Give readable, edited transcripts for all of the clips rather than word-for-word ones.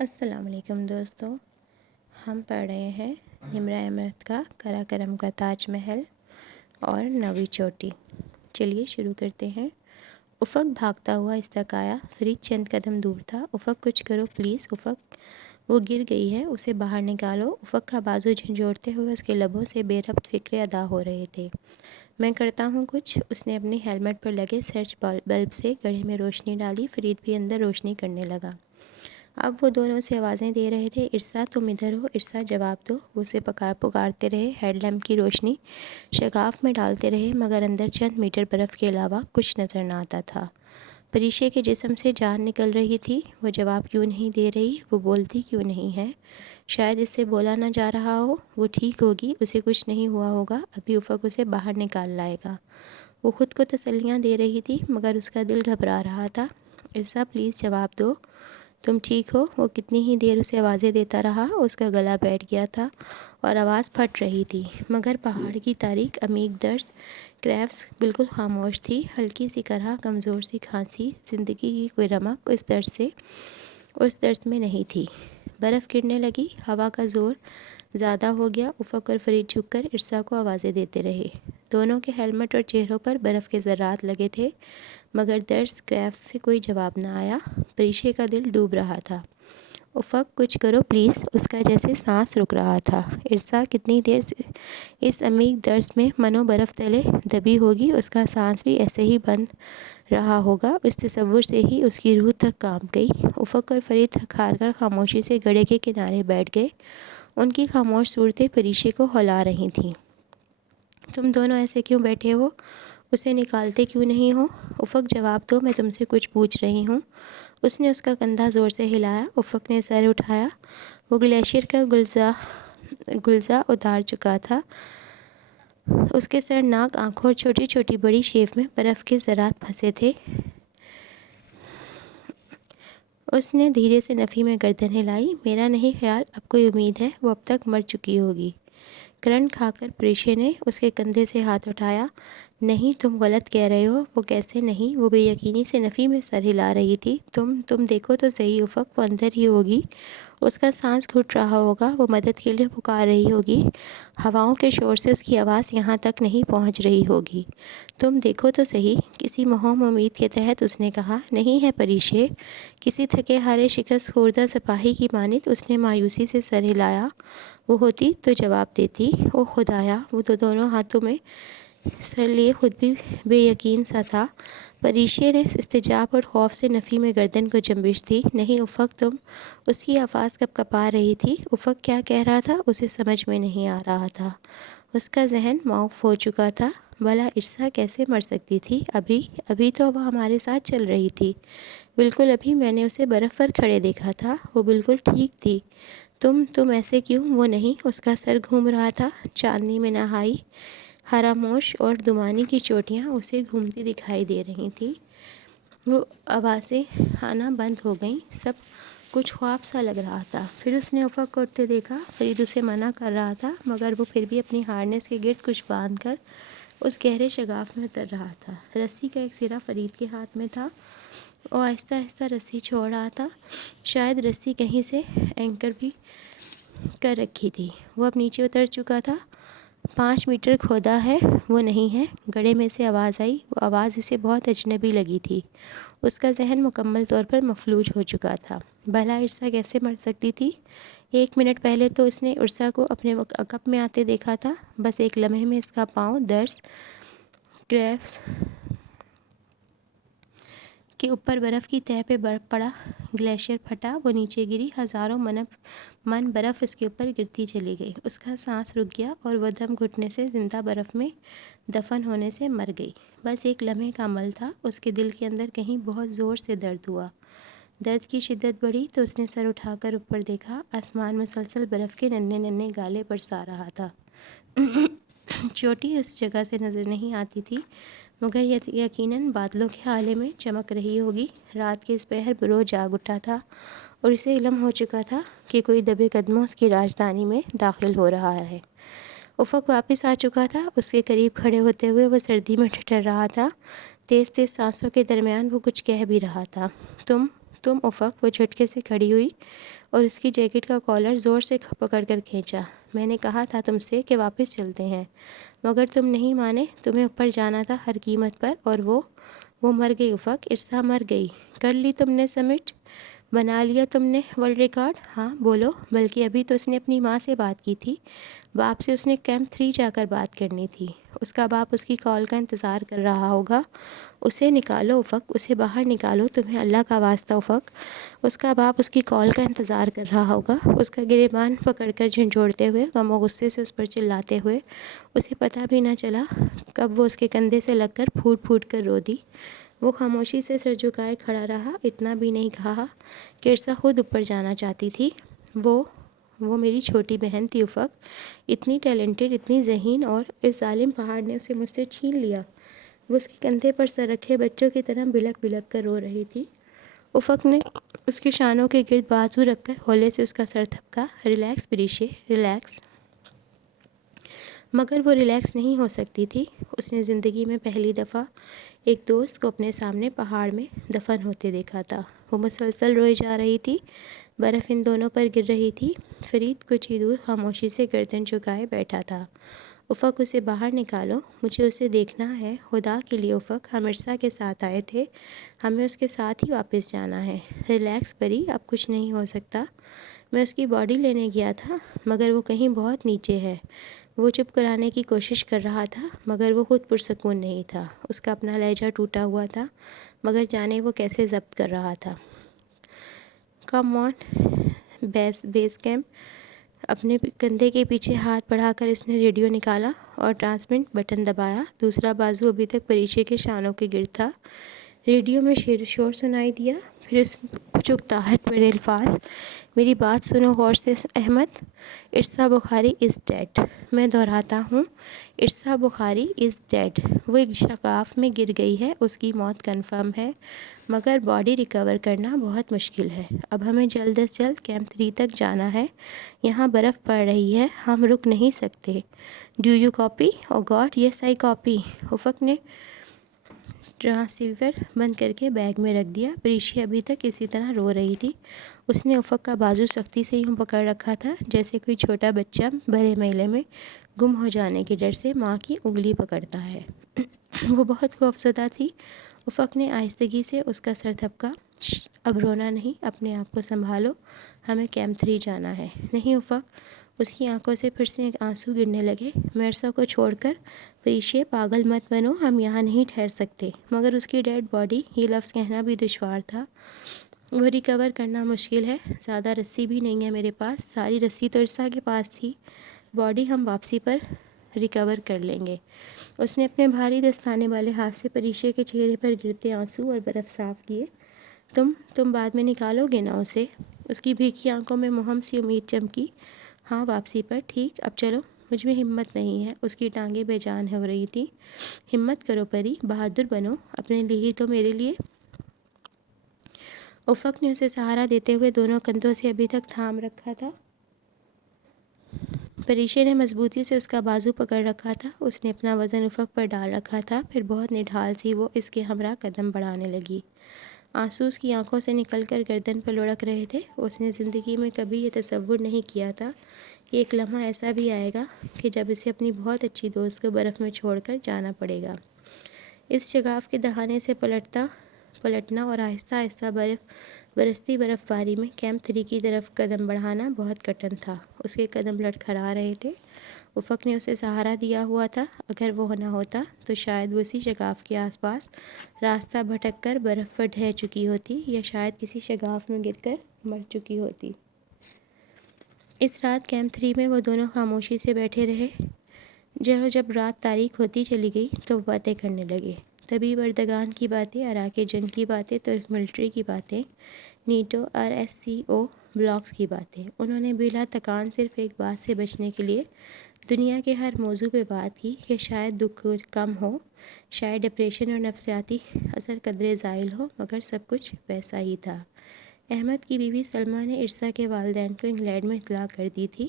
السلام علیکم دوستو، ہم پڑھ رہے ہیں نمرہ احمد کا کرا کرم کا تاج محل اور نویں چوٹی۔ چلیے شروع کرتے ہیں۔ افق بھاگتا ہوا استقایا، فرید چند قدم دور تھا۔ افق کچھ کرو پلیز افق، وہ گر گئی ہے، اسے باہر نکالو۔ افق کا بازو جھنجھوڑتے ہوئے اس کے لبوں سے بے ربط فقرے ادا ہو رہے تھے۔ میں کرتا ہوں کچھ۔ اس نے اپنی ہیلمٹ پر لگے سرچ بلب سے گڑھے میں روشنی ڈالی۔ فرید بھی اندر روشنی کرنے لگا۔ اب وہ دونوں سے آوازیں دے رہے تھے، ارسا تم ادھر ہو، ارسا جواب دو۔ وہ اسے پکارتے رہے، ہیڈ لیمپ کی روشنی شگاف میں ڈالتے رہے، مگر اندر چند میٹر برف کے علاوہ کچھ نظر نہ آتا تھا۔ پریشے کے جسم سے جان نکل رہی تھی۔ وہ جواب کیوں نہیں دے رہی؟ وہ بولتی کیوں نہیں ہے؟ شاید اس سے بولا نہ جا رہا ہو۔ وہ ٹھیک ہوگی، اسے کچھ نہیں ہوا ہوگا، ابھی افق اسے باہر نکال لائے گا۔ وہ خود کو تسلیاں دے رہی تھی، مگر اس کا دل گھبرا رہا تھا۔ ارسا پلیز جواب دو، تم ٹھیک ہو؟ وہ کتنی ہی دیر اسے آوازیں دیتا رہا، اس کا گلا بیٹھ گیا تھا اور آواز پھٹ رہی تھی، مگر پہاڑ کی تاریک عمیق درس کریفس بالکل خاموش تھی۔ ہلکی سی کرہا، کمزور سی کھانسی، زندگی کی کوئی رمق اس درس میں نہیں تھی۔ برف گرنے لگی، ہوا کا زور زیادہ ہو گیا۔ افق اور فرید جھک کر ارسا کو آوازیں دیتے رہے۔ دونوں کے ہیلمٹ اور چہروں پر برف کے ذرات لگے تھے، مگر درس کریفس سے کوئی جواب نہ آیا۔ پریشے کا دل ڈوب رہا تھا۔ افق کچھ کرو پلیز، اس کا جیسے سانس رک رہا تھا۔ ارسا کتنی دیر سے اس عمیق درس میں منو برف تلے دبی ہوگی، اس کا سانس بھی ایسے ہی بند رہا ہوگا۔ اس تصور سے ہی اس کی روح تک کانپ گئی۔ افق اور فرید تھک ہار کر خاموشی سے گڑھے کے کنارے بیٹھ گئے۔ ان کی خاموش صورتیں پریشے کو ہلا رہی تھیں۔ تم دونوں ایسے کیوں بیٹھے ہو؟ اسے نکالتے کیوں نہیں ہو؟ افق جواب دو، میں تم سے کچھ پوچھ رہی ہوں۔ اس نے اس کا کندھا زور سے ہلایا۔ افق نے سر اٹھایا۔ وہ گلیشیئر کا گلزا اتار چکا تھا۔ اس کے سر، ناک، آنکھوں اور چھوٹی چھوٹی بڑی شیف میں برف کے ذرات پھنسے تھے۔ اس نے دھیرے سے نفی میں گردن ہلائی۔ میرا نہیں خیال اب کوئی امید ہے، وہ اب تک مر چکی ہوگی۔ کرنٹ کھا کر پریشے نے اس کے کندھے سے ہاتھ اٹھایا۔ نہیں، تم غلط کہہ رہے ہو۔ وہ کیسے نہیں؟ وہ بے یقینی سے نفی میں سر ہلا رہی تھی۔ تم دیکھو تو صحیح افق، وہ اندر ہی ہوگی۔ اس کا سانس گھٹ رہا ہوگا، وہ مدد کے لیے پکار رہی ہوگی۔ ہواؤں کے شور سے اس کی آواز یہاں تک نہیں پہنچ رہی ہوگی۔ تم دیکھو تو صحیح، کسی موہوم امید کے تحت اس نے کہا۔ نہیں ہے پریشے، کسی تھکے ہارے شکست خوردہ سپاہی کی مانند اس نے مایوسی سے سر ہلایا۔ وہ ہوتی تو جواب دیتی۔ او خدایا، وہ تو دونوں ہاتھوں میں سر لیے خود بھی بے یقین سا تھا۔ پریشے نے استجاب اور خوف سے نفی میں گردن کو جنبش دی۔ نہیں افق، تم۔ اس کی آواز کپ کپا رہی تھی۔ افق کیا کہہ رہا تھا اسے سمجھ میں نہیں آ رہا تھا۔ اس کا ذہن معاف ہو چکا تھا۔ بھلا ارسا کیسے مر سکتی تھی؟ ابھی تو وہ ہمارے ساتھ چل رہی تھی۔ بالکل ابھی میں نے اسے برف پر کھڑے دیکھا تھا، وہ بالکل ٹھیک تھی۔ تم ایسے کیوں؟ وہ نہیں، اس کا سر گھوم رہا تھا۔ چاندنی میں نہائی حراموش اور دمانی کی چوٹیاں اسے گھومتی دکھائی دے رہی تھیں۔ وہ آوازیں آنا بند ہو گئیں، سب کچھ خواب سا لگ رہا تھا۔ پھر اس نے افق کو اٹھتے دیکھا۔ فرید اسے منع کر رہا تھا، مگر وہ پھر بھی اپنی ہارنیس کے گرد کچھ باندھ کر اس گہرے شگاف میں اتر رہا تھا۔ رسی کا ایک سرا فرید کے ہاتھ میں تھا، وہ آہستہ آہستہ رسی چھوڑ رہا تھا۔ شاید رسی کہیں سے اینکر بھی کر رکھی تھی۔ وہ اب نیچے اتر چکا تھا۔ 5 میٹر کھودا ہے، وہ نہیں ہے؟ گڑھے میں سے آواز آئی۔ وہ آواز اسے بہت اجنبی لگی تھی۔ اس کا ذہن مکمل طور پر مفلوج ہو چکا تھا۔ بھلا ارسا کیسے مر سکتی تھی؟ 1 منٹ پہلے تو اس نے ارسا کو اپنے عقب میں آتے دیکھا تھا۔ بس ایک لمحے میں اس کا پاؤں درس کریفس کے اوپر برف کی تہہ پہ پڑا۔ گلیشیئر پھٹا، وہ نیچے گری۔ ہزاروں من برف اس کے اوپر گرتی چلی گئی۔ اس کا سانس رک گیا اور وہ دم گھٹنے سے زندہ برف میں دفن ہونے سے مر گئی۔ بس ایک لمحے کا عمل تھا۔ اس کے دل کے اندر کہیں بہت زور سے درد ہوا۔ درد کی شدت بڑھی تو اس نے سر اٹھا کر اوپر دیکھا۔ آسمان مسلسل برف کے ننھے ننھے گالے برسا رہا تھا۔ چوٹی اس جگہ سے نظر نہیں آتی تھی، مگر یقیناً بادلوں کے ہالے میں چمک رہی ہوگی۔ رات کے اس پہر برو جاگ اٹھا تھا اور اسے علم ہو چکا تھا کہ کوئی دبے قدموں اس کی راجدھانی میں داخل ہو رہا ہے۔ افق واپس آ چکا تھا۔ اس کے قریب کھڑے ہوتے ہوئے وہ سردی میں ٹھٹر رہا تھا۔ تیز تیز سانسوں کے درمیان وہ کچھ کہہ بھی رہا تھا۔ تم افق؟ وہ جھٹکے سے کھڑی ہوئی اور اس کی جیکٹ کا کالر زور سے پکڑ کر کھینچا۔ میں نے کہا تھا تم سے کہ واپس چلتے ہیں، مگر تم نہیں مانے۔ تمہیں اوپر جانا تھا ہر قیمت پر، اور وہ مر گئی افق، ارسا مر گئی۔ کر لی تم نے سبمٹ؟ بنا لیا تم نے ورلڈ ریکارڈ؟ ہاں بولو۔ بلکہ ابھی تو اس نے اپنی ماں سے بات کی تھی، باپ سے اس نے کیمپ 3 جا کر بات کرنی تھی۔ اس کا باپ اس کی کال کا انتظار کر رہا ہوگا۔ اسے نکالو افق، اسے باہر نکالو، تمہیں اللہ کا واسطہ افق۔ اس کا باپ اس کی کال کا انتظار کر رہا ہوگا، اس کا گریبان پکڑ کر جھنجھوڑتے ہوئے، غم و غصے سے اس پر چلاتے ہوئے۔ اسے پتہ بھی نہ چلا کب وہ اس کے کندھے سے لگ کر پھوٹ پھوٹ کر رو دی۔ وہ خاموشی سے سر جھکائے کھڑا رہا، اتنا بھی نہیں کہا کہ ارسا خود اوپر جانا چاہتی تھی۔ وہ میری چھوٹی بہن تھی افق، اتنی ٹیلنٹڈ، اتنی ذہین، اور اس ظالم پہاڑ نے اسے مجھ سے چھین لیا۔ وہ اس کے کندھے پر سر رکھے بچوں کی طرح بلک بلک کر رو رہی تھی۔ افق نے اس کے شانوں کے گرد بازو رکھ کر ہولے سے اس کا سر تھپکا۔ Relax پریشے، relax. مگر وہ ریلیکس نہیں ہو سکتی تھی۔ اس نے زندگی میں پہلی دفعہ ایک دوست کو اپنے سامنے پہاڑ میں دفن ہوتے دیکھا تھا۔ وہ مسلسل روئی جا رہی تھی، برف ان دونوں پر گر رہی تھی۔ فرید کچھ ہی دور خاموشی سے گردن جھکائے بیٹھا تھا۔ افق، اسے باہر نکالو، مجھے اسے دیکھنا ہے، خدا کے لیے افق، ہم ارسا کے ساتھ آئے تھے، ہمیں اس کے ساتھ ہی واپس جانا ہے۔ ریلیکس پری، اب کچھ نہیں ہو سکتا۔ میں اس کی باڈی لینے گیا تھا، مگر وہ کہیں بہت نیچے ہے۔ وہ چپ کرانے کی کوشش کر رہا تھا، مگر وہ خود پرسکون نہیں تھا۔ اس کا اپنا لہجہ ٹوٹا ہوا تھا، مگر جانے وہ کیسے ضبط کر رہا تھا۔ کم آن بیس کیمپ۔ اپنے کندھے کے پیچھے ہاتھ بڑھا کر اس نے ریڈیو نکالا اور ٹرانسمٹ بٹن دبایا۔ دوسرا بازو ابھی تک پریشے کے شانوں کے گرد تھا۔ ریڈیو میں شور سنائی دیا، پھر اس کچھ اکتاہٹ میں الفاظ، میری بات سنو غور سے احمد، ارسا بخاری از ڈیڈ۔ میں دہراتا ہوں، ارسا بخاری از ڈیڈ۔ وہ ایک شگاف میں گر گئی ہے، اس کی موت کنفرم ہے، مگر باڈی ریکور کرنا بہت مشکل ہے۔ اب ہمیں جلد از جلد کیمپ 3 تک جانا ہے، یہاں برف پڑ رہی ہے، ہم رک نہیں سکتے۔ Do you copy? O God, yes I copy. افق نے ٹرانسیور بند کر کے بیگ میں رکھ دیا۔ پریشی ابھی تک اسی طرح رو رہی تھی۔ اس نے افق کا بازو سختی سے یوں پکڑ رکھا تھا جیسے کوئی چھوٹا بچہ بھرے میلے میں گم ہو جانے کے ڈر سے ماں کی انگلی پکڑتا ہے۔ وہ بہت خوفزدہ تھی۔ افق نے آہستگی سے اس کا سر تھپکا۔ اب رونا نہیں، اپنے آپ کو سنبھالو، ہمیں کیمپ 3 جانا ہے۔ نہیں افق۔ اس کی آنکھوں سے پھر سے آنسو گرنے لگے۔ میں ارسا کو چھوڑ کر، پریشے پاگل مت بنو، ہم یہاں نہیں ٹھہر سکتے۔ مگر اس کی ڈیڈ باڈی، یہ لفظ کہنا بھی دشوار تھا۔ وہ ریکور کرنا مشکل ہے، زیادہ رسی بھی نہیں ہے میرے پاس، ساری رسی تو ارسا کے پاس تھی۔ باڈی ہم واپسی پر ریکور کر لیں گے۔ اس نے اپنے بھاری دستانے والے ہاتھ سے پریشے کے چہرے پر گرتے آنسو اور برف صاف کیے۔ تم بعد میں نکالو گے نا اسے؟ اس کی بھیگی آنکھوں میں مہم سی امید چمکی۔ ہاں واپسی پر، ٹھیک، اب چلو۔ مجھ میں ہمت نہیں ہے، اس کی ٹانگیں بے جان ہو رہی تھیں۔ ہمت کرو پری، بہادر بنو، اپنے لیے ہی تو میرے لیے۔ افق نے اسے سہارا دیتے ہوئے دونوں کندھوں سے ابھی تک تھام رکھا تھا۔ پریشے نے مضبوطی سے اس کا بازو پکڑ رکھا تھا۔ اس نے اپنا وزن افق پر ڈال رکھا تھا، پھر بہت نڈھال سی وہ اس کے ہمراہ قدم بڑھانے لگی۔ آنسو اس کی آنکھوں سے نکل کر گردن پر لڑک رہے تھے۔ اس نے زندگی میں کبھی یہ تصور نہیں کیا تھا کہ ایک لمحہ ایسا بھی آئے گا کہ جب اسے اپنی بہت اچھی دوست کو برف میں چھوڑ کر جانا پڑے گا۔ اس شگاف کے دہانے سے پلٹنا اور آہستہ آہستہ برستی برف باری میں کیمپ 3 کی طرف قدم بڑھانا بہت کٹھن تھا۔ اس کے قدم لڑکھڑا رہے تھے۔ افق نے اسے سہارا دیا ہوا تھا، اگر وہ نہ ہوتا تو شاید وہ اسی شگاف کے آس پاس راستہ بھٹک کر برف پر ڈھہ چکی ہوتی، یا شاید کسی شگاف میں گر کر مر چکی ہوتی۔ اس رات کیمپ 3 میں وہ دونوں خاموشی سے بیٹھے رہے۔ جب رات تاریک ہوتی چلی گئی تو وہ باتیں کرنے لگے۔ طبیب اردگان کی باتیں، عراق جنگ کی باتیں، ترک ملٹری کی باتیں، نیٹو RSCO بلاکس کی باتیں۔ انہوں نے بلا تکان صرف ایک بات سے بچنے کے لیے دنیا کے ہر موضوع پہ بات کی کہ شاید دکھ کم ہو، شاید ڈپریشن اور نفسیاتی اثر قدرے زائل ہو، مگر سب کچھ ویسا ہی تھا۔ احمد کی بیوی سلمیٰ نے ارسا کے والدین کو انگلینڈ میں اطلاع کر دی تھی۔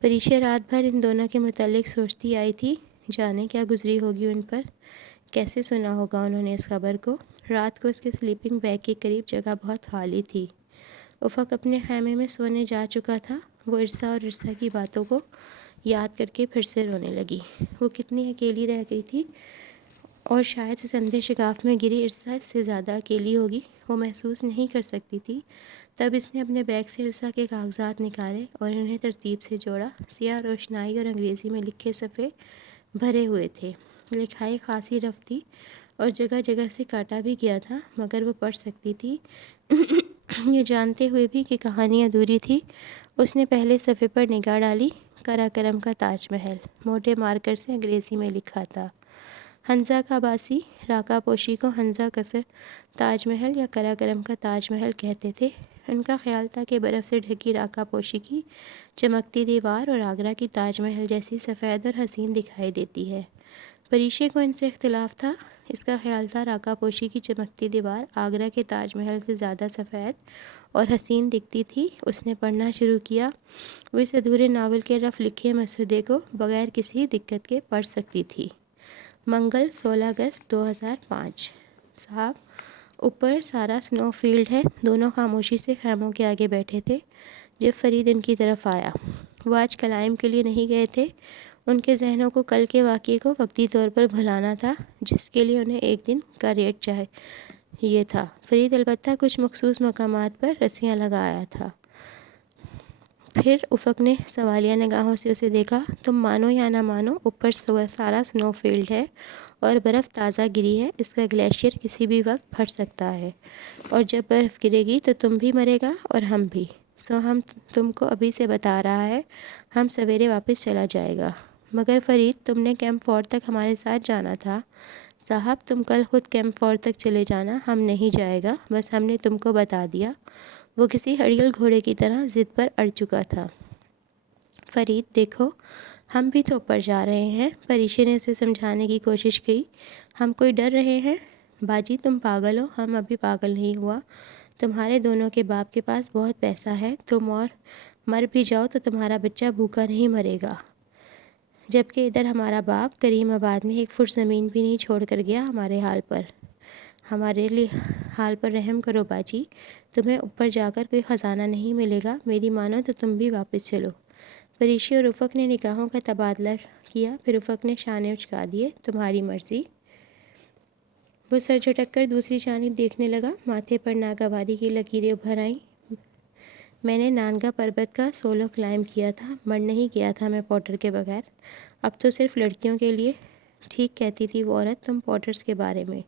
پریشا رات بھر ان دونوں کے متعلق سوچتی آئی تھی، جانے کیا گزری ہوگی ان پر۔ کیسے سنا ہوگا انہوں نے اس خبر کو؟ رات کو اس کے سلیپنگ بیگ کے قریب جگہ بہت خالی تھی۔ افق اپنے خیمے میں سونے جا چکا تھا۔ وہ ارسا اور ارسا کی باتوں کو یاد کر کے پھر سے رونے لگی۔ وہ کتنی اکیلی رہ گئی تھی، اور شاید اس اندھے شگاف میں گری ارسا اس سے زیادہ اکیلی ہوگی۔ وہ محسوس نہیں کر سکتی تھی۔ تب اس نے اپنے بیگ سے ارسا کے کاغذات نکالے اور انہیں ترتیب سے جوڑا۔ سیاہ روشنائی اور انگریزی میں لکھے صفحے بھرے ہوئے تھے۔ لکھائی خاصی رف تھی اور جگہ جگہ سے کاٹا بھی گیا تھا، مگر وہ پڑھ سکتی تھی۔ یہ جانتے ہوئے بھی کہ کہانی ادھوری تھی، اس نے پہلے صفحے پر نگاہ ڈالی۔ قراقرم کا تاج محل، موٹے مارکر سے انگریزی میں لکھا تھا۔ ہنزا کا باسی راکا پوشی کو ہنزا قصر تاج محل یا قراقرم کا تاج محل کہتے تھے۔ ان کا خیال تھا کہ برف سے ڈھکی راکا پوشی کی چمکتی دیوار اور آگرہ کی تاج محل جیسی سفید اور حسین دکھائی دیتی ہے۔ پریشے کو ان سے اختلاف تھا۔ اس کا خیال تھا راکا پوشی کی چمکتی دیوار آگرہ کے تاج محل سے زیادہ سفید اور حسین دکھتی تھی۔ اس نے پڑھنا شروع کیا۔ وہ اس ادھورے ناول کے رف لکھے مسودے کو بغیر کسی دقت کے پڑھ سکتی تھی۔ منگل 16 اگست 2005۔ صاحب، اوپر سارا سنو فیلڈ ہے۔ دونوں خاموشی سے خیموں کے آگے بیٹھے تھے جب فرید ان کی طرف آیا۔ وہ آج کلائم کے لیے نہیں گئے تھے۔ ان کے ذہنوں کو کل کے واقعے کو وقتی طور پر بھلانا تھا، جس کے لیے انہیں ایک دن کا ریٹ چاہیے تھا۔ فرید البتہ کچھ مخصوص مقامات پر رسیاں لگا آیا تھا۔ پھر افق نے سوالیہ نگاہوں سے اسے دیکھا۔ تم مانو یا نہ مانو، اوپر سارا سنو فیلڈ ہے اور برف تازہ گری ہے۔ اس کا گلیشیئر کسی بھی وقت پھٹ سکتا ہے، اور جب برف گرے گی تو تم بھی مرے گا اور ہم بھی۔ ہم تم کو ابھی سے بتا رہا ہے، ہم سویرے واپس چلا جائے گا۔ مگر فرید، تم نے کیمپ فور تک ہمارے ساتھ جانا تھا۔ صاحب، تم کل خود کیمپ فور تک چلے جانا، ہم نہیں جائے گا، بس ہم نے تم کو بتا دیا۔ وہ کسی ہڑیل گھوڑے کی طرح ضد پر اڑ چکا تھا۔ فرید، دیکھو، ہم بھی تو اوپر جا رہے ہیں۔ پریشے نے اسے سمجھانے کی کوشش کی۔ ہم کوئی ڈر رہے ہیں؟ باجی، تم پاگل ہو۔ ہم ابھی پاگل نہیں ہوا۔ تمہارے دونوں کے باپ کے پاس بہت پیسہ ہے۔ تم اور مر بھی جاؤ تو تمہارا بچہ بھوکا نہیں مرے گا، جبکہ ادھر ہمارا باپ کریم آباد میں ایک فٹ زمین بھی نہیں چھوڑ کر گیا ہمارے حال پر۔ ہمارے لیے حال پر رحم کرو باجی۔ تمہیں اوپر جا کر کوئی خزانہ نہیں ملے گا، میری مانو تو تم بھی واپس چلو۔ پریشی اور افق نے نگاہوں کا تبادلہ کیا، پھر افق نے شانے اچکا دیے۔ تمہاری مرضی۔ وہ سر جھٹک کر دوسری جانب دیکھنے لگا۔ ماتھے پر ناگواری کی لکیریں ابھر آئیں۔ میں نے نانگا پربت کا سولو کلائم کیا تھا، مر نہیں گیا تھا میں پورٹر کے بغیر۔ اب تو صرف لڑکیوں کے لیے۔ ٹھیک کہتی تھی وہ عورت، تم پورٹرز کے بارے میں۔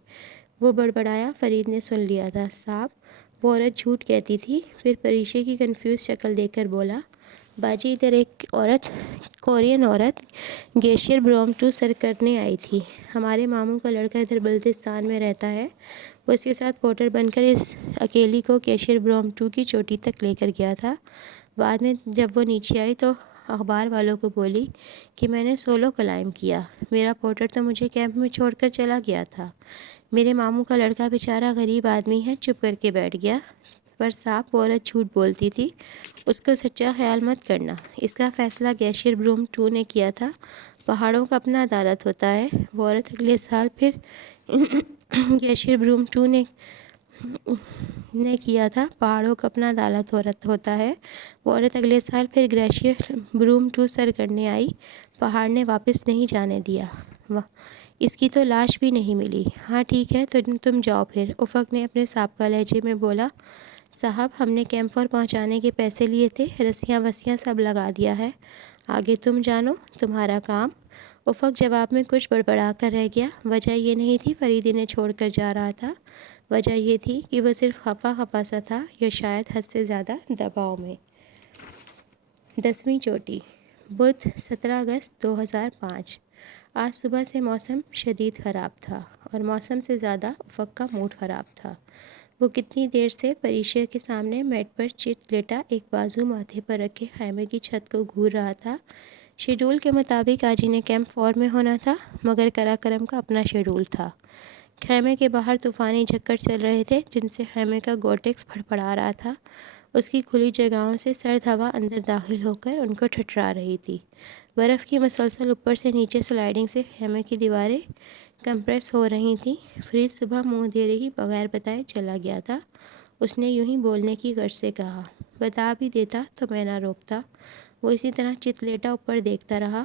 وہ بڑبڑایا۔ فرید نے سن لیا تھا۔ صاحب، وہ عورت جھوٹ کہتی تھی۔ پھر پریشے کی کنفیوز شکل دیکھ کر بولا، باجی، ادھر ایک عورت، کورین عورت، گلیشیئر بروم 2 سر کرنے آئی تھی۔ ہمارے ماموں کا لڑکا ادھر بلتستان میں رہتا ہے۔ وہ اس کے ساتھ پورٹر بن کر اس اکیلی کو گلیشیئر بروم 2 کی چوٹی تک لے کر گیا تھا۔ بعد میں جب وہ نیچے آئی تو اخبار والوں کو بولی کہ میں نے سولو کلائم کیا۔ میرا پورٹر تو مجھے کیمپ میں چھوڑ کر چلا گیا تھا۔ میرے ماموں کا لڑکا بیچارہ غریب آدمی ہے، چپ کر کے بیٹھ گیا۔ پر صاحب، وہ عورت جھوٹ بولتی تھی، اس کو سچا خیال مت کرنا۔ اس کا فیصلہ گلیشیئر بروم 2 نے کیا تھا۔ پہاڑوں کا اپنا عدالت ہوتا ہے۔ وہ عورت اگلے سال پھر گلیشیئر بروم 2 نے کیا تھا۔ پہاڑوں کا اپنا عدالت ہوتا ہے۔ وہ عورت اگلے سال پھر گلیشیئر بروم 2 سر کرنے آئی۔ پہاڑ نے واپس نہیں جانے دیا۔ اس کی تو لاش بھی نہیں ملی۔ ہاں ٹھیک ہے، تو تم جاؤ پھر۔ افق نے اپنے سابقہ لہجے میں بولا، صاحب، ہم نے کیمپ فور پہنچانے کے پیسے لیے تھے، رسیاں وسیاں سب لگا دیا ہے، آگے تم جانو، تمہارا کام۔ افق جواب میں کچھ بڑبڑا کر رہ گیا۔ وجہ یہ نہیں تھی فرید انہیں چھوڑ کر جا رہا تھا، وجہ یہ تھی کہ وہ صرف خفا سا تھا، یا شاید حد سے زیادہ دباؤ میں۔ 10ویں چوٹی، بدھ 17 اگست 2005۔ آج صبح سے موسم شدید خراب تھا، اور موسم سے زیادہ افق کا موڈ خراب تھا۔ وہ کتنی دیر سے پریشے کے سامنے میٹ پر چت لیٹا ایک بازو ماتھے پر رکھے خیمے کی چھت کو گھور رہا تھا۔ شیڈول کے مطابق آج انہیں کیمپ فور میں ہونا تھا، مگر قراقرم کا اپنا شیڈول تھا۔ خیمے کے باہر طوفانی جھکڑ چل رہے تھے جن سے خیمے کا گورٹیکس پھڑپڑا رہا تھا۔ اس کی کھلی جگہوں سے سرد ہوا اندر داخل ہو کر ان کو ٹھٹھرا رہی تھی۔ برف کی مسلسل اوپر سے نیچے سلائڈنگ سے خیمے کی دیواریں کمپریس ہو رہی تھیں۔ فریز صبح منہ دھیرے ہی بغیر بتائے چلا گیا تھا۔ اس نے یوں ہی بولنے کی غرض سے کہا، بتا بھی دیتا تو میں نہ روکتا۔ وہ اسی طرح چت لیٹا اوپر دیکھتا رہا۔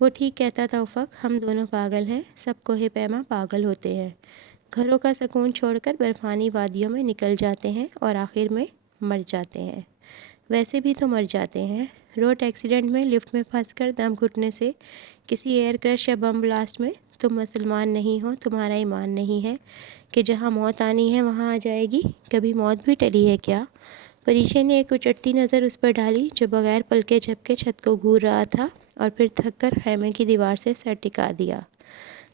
وہ ٹھیک کہتا تھا افق، ہم دونوں پاگل ہیں، سب کوہ پیما پاگل ہوتے ہیں، گھروں کا سکون چھوڑ کر برفانی وادیوں میں نکل جاتے ہیں اور آخر میں مر جاتے ہیں۔ ویسے بھی تو مر جاتے ہیں، روڈ ایکسیڈنٹ میں، لفٹ میں پھنس کر دم گھٹنے سے، کسی ایئر کریش یا بم بلاسٹ میں۔ تم مسلمان نہیں ہو، تمہارا ایمان نہیں ہے کہ جہاں موت آنی ہے وہاں آ جائے گی؟ کبھی موت بھی ٹلی ہے کیا؟ پریشے نے ایک اچٹتی نظر اس پر ڈالی جو بغیر پلکے جھپکے چھت کو گھور رہا تھا، اور پھر تھک کر خیمے کی دیوار سے سر ٹکا دیا۔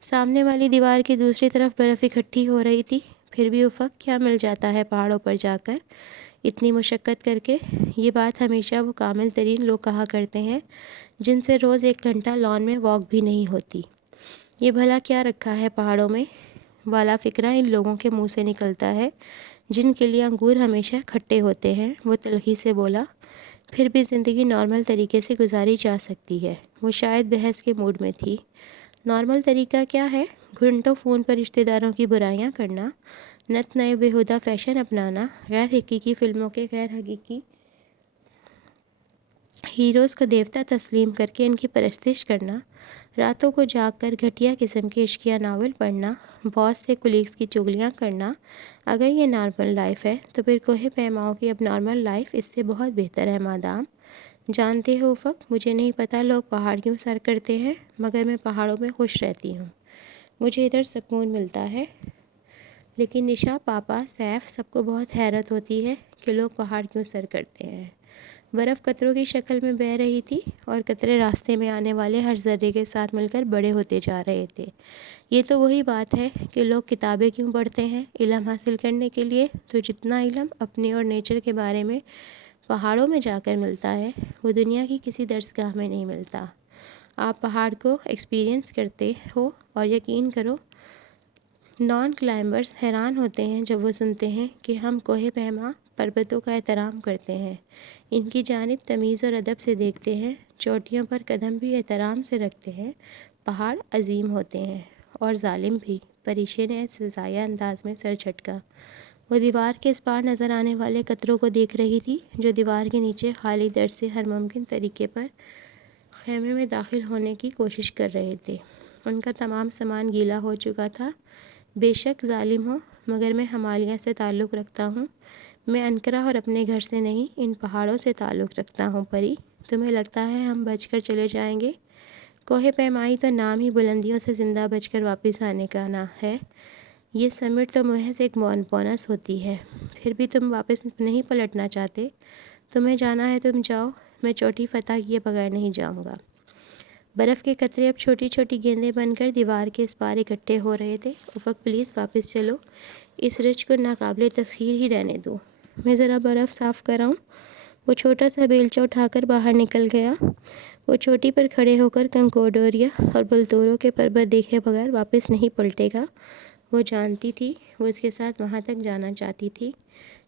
سامنے والی دیوار کی دوسری طرف برف اکٹھی ہو رہی تھی۔ پھر بھی افق، کیا مل جاتا ہے پہاڑوں پر جا کر اتنی مشقت کر کے؟ یہ بات ہمیشہ وہ کامل ترین لوگ کہا کرتے ہیں جن سے روز 1 گھنٹہ لان میں واک بھی نہیں ہوتی۔ یہ بھلا کیا رکھا ہے پہاڑوں میں؟ والا فکرہ ان لوگوں کے منہ سے نکلتا ہے جن کے لیے انگور ہمیشہ کھٹے ہوتے ہیں۔ وہ تلخی سے بولا، پھر بھی زندگی نارمل طریقے سے گزاری جا سکتی ہے۔ وہ شاید بحث کے موڈ میں تھی۔ نارمل طریقہ کیا ہے؟ گھنٹوں فون پر رشتہ داروں کی برائیاں کرنا، نت نئے بیہودہ فیشن اپنانا، غیر حقیقی فلموں کے غیر حقیقی ہیروز کو دیوتا تسلیم کر کے ان کی پرستش کرنا، راتوں کو جاگ کر گھٹیا قسم کے عشقیہ ناول پڑھنا، باس سے کولیگز کی چغلیاں کرنا۔ اگر یہ نارمل لائف ہے تو پھر کوہ پیماؤں کی اب نارمل لائف اس سے بہت بہتر ہے مادام۔ جانتے ہو افق، مجھے نہیں پتا لوگ پہاڑ کیوں سر کرتے ہیں، مگر میں پہاڑوں میں خوش رہتی ہوں، مجھے ادھر سکون ملتا ہے۔ لیکن نشا، پاپا، سیف، سب کو بہت حیرت ہوتی ہے کہ لوگ پہاڑ کیوں سر کرتے ہیں۔ برف قطروں کی شکل میں بہہ رہی تھی اور قطرے راستے میں آنے والے ہر ذرے کے ساتھ مل کر بڑے ہوتے جا رہے تھے۔ یہ تو وہی بات ہے کہ لوگ کتابیں کیوں پڑھتے ہیں؟ علم حاصل کرنے کے لیے۔ تو جتنا علم اپنے اور نیچر کے بارے میں پہاڑوں میں جا کر ملتا ہے وہ دنیا کی کسی درسگاہ میں نہیں ملتا۔ آپ پہاڑ کو ایکسپیرئنس کرتے ہو اور یقین کرو نان کلائمبرز حیران ہوتے ہیں جب وہ سنتے ہیں کہ ہم کوہ پیما پربتوں کا احترام کرتے ہیں، ان کی جانب تمیز اور ادب سے دیکھتے ہیں، چوٹیوں پر قدم بھی احترام سے رکھتے ہیں۔ پہاڑ عظیم ہوتے ہیں اور ظالم بھی۔ پریشے نے سزائیہ انداز میں سر جھٹکا۔ وہ دیوار کے اس پار نظر آنے والے قطروں کو دیکھ رہی تھی جو دیوار کے نیچے خالی در سے ہر ممکن طریقے پر خیمے میں داخل ہونے کی کوشش کر رہے تھے۔ ان کا تمام سامان گیلا ہو چکا تھا۔ بے شک ظالم ہو، مگر میں ہمالیہ سے تعلق رکھتا ہوں، میں انقرہ اور اپنے گھر سے نہیں، ان پہاڑوں سے تعلق رکھتا ہوں۔ پری، تمہیں لگتا ہے ہم بچ کر چلے جائیں گے؟ کوہ پیمائی تو نام ہی بلندیوں سے زندہ بچ کر واپس آنے کا نہ ہے۔ یہ سمٹ تو محض ایک بونس ہوتی ہے۔ پھر بھی تم واپس نہیں پلٹنا چاہتے؟ تمہیں جانا ہے تم جاؤ، میں چوٹی فتح کیے بغیر نہیں جاؤں گا۔ برف کے قطرے اب چھوٹی چھوٹی گیندیں بن کر دیوار کے اس پار اکٹھے ہو رہے تھے۔ افق، پلیز واپس چلو، اس رچ کو ناقابل تسخیر ہی رہنے دو، میں ذرا برف صاف کراؤں۔ وہ چھوٹا سا بیلچہ اٹھا کر باہر نکل گیا۔ وہ چوٹی پر کھڑے ہو کر کنکوڈوریا اور بلتوروں کے پربت دیکھے بغیر واپس نہیں پلٹے گا۔ وہ جانتی تھی وہ اس کے ساتھ وہاں تک جانا چاہتی تھی،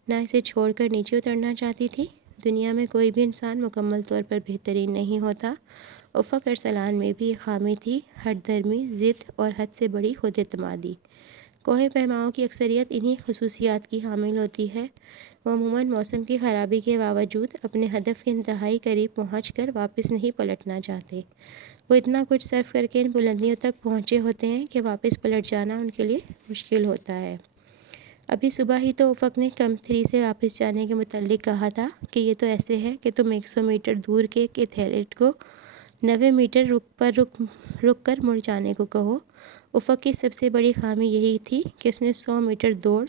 نہ اسے چھوڑ کر نیچے اترنا چاہتی تھی۔ دنیا میں کوئی بھی انسان مکمل طور پر بہترین نہیں ہوتا۔ افق ارسلان میں بھی ایک خامی تھی، ہٹ دھرمی، ضد اور حد سے بڑی خود اعتمادی۔ کوہ پیماؤں کی اکثریت انہی خصوصیات کی حامل ہوتی ہے۔ وہ عموماً موسم کی خرابی کے باوجود اپنے ہدف کے انتہائی قریب پہنچ کر واپس نہیں پلٹنا چاہتے۔ وہ اتنا کچھ صرف کر کے ان بلندیوں تک پہنچے ہوتے ہیں کہ واپس پلٹ جانا ان کے لیے مشکل ہوتا ہے۔ ابھی صبح ہی تو افق نے کیمپ 3 سے واپس جانے کے متعلق کہا تھا کہ یہ تو ایسے ہے کہ تم 100 میٹر دور کے ایک ایتھلیٹ کو 90 میٹر رک کر مڑ جانے کو کہو۔ افق کی سب سے بڑی خامی یہی تھی کہ اس نے 100 میٹر دوڑ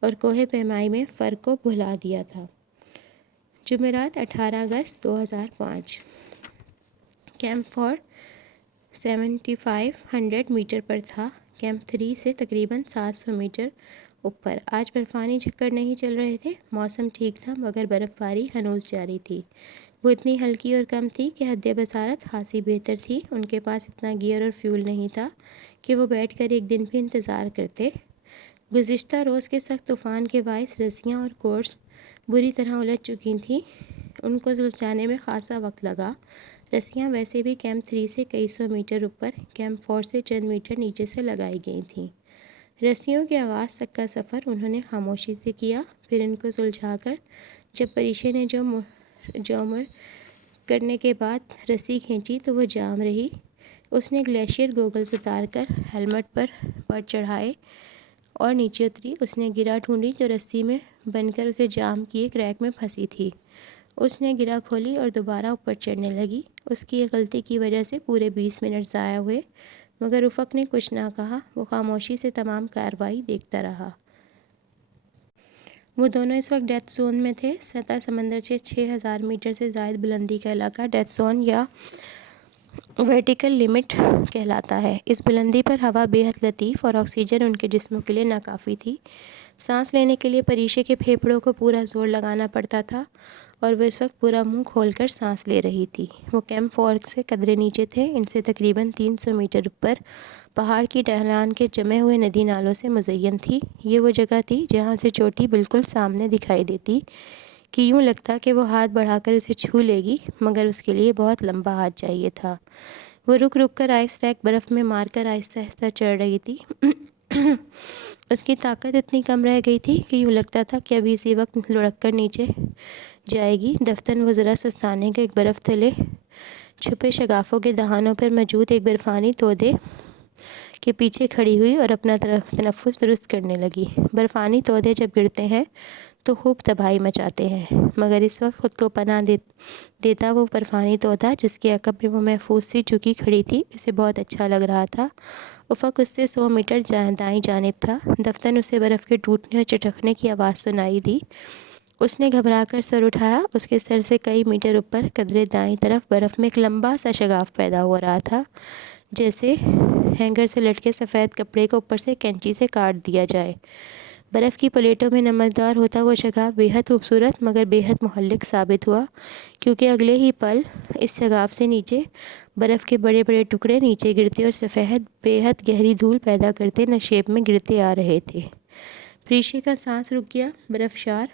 اور کوہ پیمائی میں فرق کو بھلا دیا تھا۔ جمعرات 18 اگست 2005۔ کیمپ 4 7500 میٹر پر تھا۔ کیمپ 3 سے تقریباً 700 میٹر اوپر۔ آج برفانی چکر نہیں چل رہے تھے، موسم ٹھیک تھا مگر برف باری ہنوز جاری تھی۔ وہ اتنی ہلکی اور کم تھی کہ حد بصارت خاصی بہتر تھی۔ ان کے پاس اتنا گیئر اور فیول نہیں تھا کہ وہ بیٹھ کر ایک دن بھی انتظار کرتے۔ گزشتہ روز کے سخت طوفان کے باعث رسیاں اور کورڈز بری طرح الجھ چکی تھیں۔ ان کو سلجھانے میں خاصا وقت لگا۔ رسیاں ویسے بھی کیمپ 3 سے کئی سو میٹر اوپر، کیمپ 4 سے چند میٹر نیچے سے لگائی گئی تھیں۔ رسیوں کے آغاز تک کا سفر انہوں نے خاموشی سے کیا، پھر ان کو سلجھا کر جب پریشے نے جومر کرنے کے بعد رسی کھینچی تو وہ جام رہی۔ اس نے گلیشیئر گوگلز اتار کر ہیلمٹ پر چڑھائے اور نیچے اتری۔ اس نے گرہ ڈھونڈی جو رسی میں بن کر اسے جام کیے کریک میں پھنسی تھی۔ اس نے گرہ کھولی اور دوبارہ اوپر چڑھنے لگی۔ اس کی ایک غلطی کی وجہ سے پورے 20 منٹ ضائع ہوئے، مگر افق نے کچھ نہ کہا۔ وہ خاموشی سے تمام کارروائی دیکھتا رہا۔ وہ دونوں اس وقت ڈیتھ زون میں تھے۔ سطح سمندر سے 6000 میٹر سے زائد بلندی کا علاقہ ڈیتھ زون یا ورٹیکل لمٹ کہلاتا ہے۔ اس بلندی پر ہوا بے حد لطیف اور آکسیجن ان کے جسموں کے لیے ناکافی تھی۔ سانس لینے کے لیے پریشے کے پھیپھڑوں کو پورا زور لگانا پڑتا تھا اور وہ اس وقت پورا منہ کھول کر سانس لے رہی تھی۔ وہ کیمپ 4 سے قدرے نیچے تھے۔ ان سے تقریباً 300 میٹر اوپر پہاڑ کی ڈھلان کے جمے ہوئے ندی نالوں سے مزین تھی۔ یہ وہ جگہ تھی جہاں سے چوٹی بالکل سامنے دکھائی دیتی کہ یوں لگتا کہ وہ ہاتھ بڑھا کر اسے چھو لے گی، مگر اس کے لیے بہت لمبا ہاتھ چاہیے تھا۔ وہ رک رک کر آئس ریک برف میں مار کر آہستہ آہستہ چڑھ رہی تھی۔ اس کی طاقت اتنی کم رہ گئی تھی کہ یوں لگتا تھا کہ ابھی اسی وقت لڑک کر نیچے جائے گی۔ دفتن وہ ذرا سستانے کا ایک برف تلے چھپے شگافوں کے دہانوں پر موجود ایک برفانی تودے کے پیچھے کھڑی ہوئی اور اپنا تنفس درست کرنے لگی۔ برفانی تودے جب گرتے ہیں تو خوب تباہی مچاتے ہیں، مگر اس وقت خود کو پناہ دیتا وہ برفانی تودہ جس کے عقب میں وہ محفوظ سی جھکی کھڑی تھی، اسے بہت اچھا لگ رہا تھا۔ افق اس سے 100 میٹر دائیں جانب تھا۔ دفتن اسے برف کے ٹوٹنے اور چٹکنے کی آواز سنائی دی۔ اس نے گھبرا کر سر اٹھایا۔ اس کے سر سے کئی میٹر اوپر قدرے دائیں طرف برف میں ایک لمبا سا شگاف پیدا ہو رہا تھا، جیسے ہینگر سے لٹکے سفید کپڑے کو اوپر سے کینچی سے کاٹ دیا جائے۔ برف کی پلیٹوں میں نمکدار ہوتا وہ شگاف بے حد خوبصورت مگر بے حد مہلک ثابت ہوا، کیونکہ اگلے ہی پل اس شگاف سے نیچے برف کے بڑے بڑے ٹکڑے نیچے گرتے اور سفید بے حد گہری دھول پیدا کرتے نشیب میں گرتے آ رہے تھے۔ پریشے کا سانس رک گیا۔ برف شار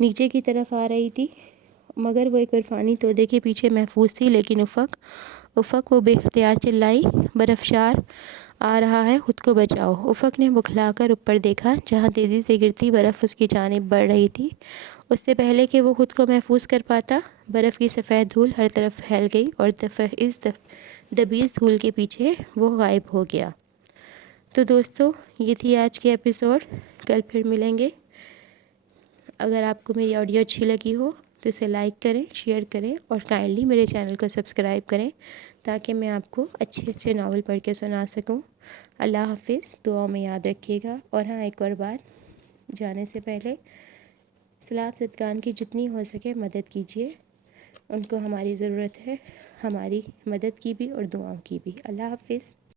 نیچے کی طرف آ رہی تھی، مگر وہ ایک برفانی تودے کے پیچھے محفوظ تھی۔ لیکن افق وہ بے اختیار چلائی، برف شار آ رہا ہے، خود کو بچاؤ۔ افق نے بکھلا کر اوپر دیکھا جہاں تیزی سے گرتی برف اس کی جانب بڑھ رہی تھی۔ اس سے پہلے کہ وہ خود کو محفوظ کر پاتا، برف کی سفید دھول ہر طرف پھیل گئی اور اس دبیز دھول کے پیچھے وہ غائب ہو گیا۔ تو دوستو، یہ تھی آج کی ایپیسوڈ۔ کل پھر ملیں گے۔ اگر آپ کو میری آڈیو اچھی لگی ہو تو اسے لائک کریں، شیئر کریں اور کائنڈلی میرے چینل کو سبسکرائب کریں تاکہ میں آپ کو اچھے ناول پڑھ کے سنا سکوں۔ اللہ حافظ۔ دعاؤں میں یاد رکھیے گا۔ اور ہاں، ایک اور بات جانے سے پہلے، سیلاب زدگان کی جتنی ہو سکے مدد کیجیے۔ ان کو ہماری ضرورت ہے، ہماری مدد کی بھی اور دعاؤں کی بھی۔ اللہ حافظ۔